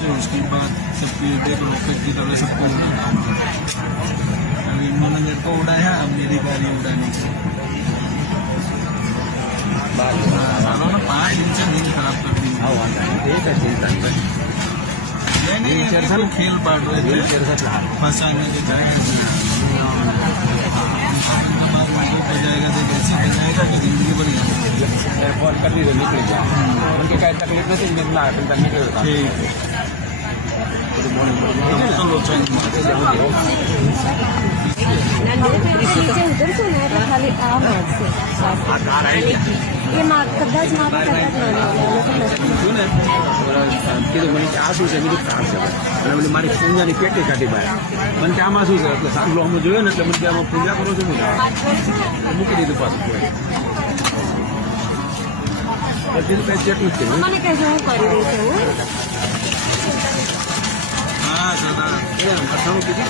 है, उसके बाद सबकी एक रॉकेट की तरह सबको उड़ाना होगा। अभी मैनेजर को उड़ाया, अब मेरी गाड़ी उड़ाने की। सालों ने 5 दिन से नींद खराब कर दी। नहीं तो खेल बांट रहे थे, फंसाने के जाएगा बजाएगा तो कैसे बजाएगा कि जिंदगी बन जाएगी। फोन कर दी तो निकल जाए, उनके क्या तकलीफ नहीं थी, निकला निकल जाता। ठीक है, तो लो नीचे उधर से ना तो खाली आम से ये माँ कदाच माँ का कदाच કીધું મને કે આ શું છે, બીજું કાર છે અને મને મારી પૂંજાની પેટી કાઢી બહાર. મને કે આમાં શું છે, એટલે સાંભળો અમે જોયું ને એટલે મને કે આમાં પૂજા કરો છો, મૂકી દીધું પાછું. પછી કઈ ચેક નથી કર્યું. મને કહેજો હું કરી રહી છું. हाँ दादा અથાણું કીધું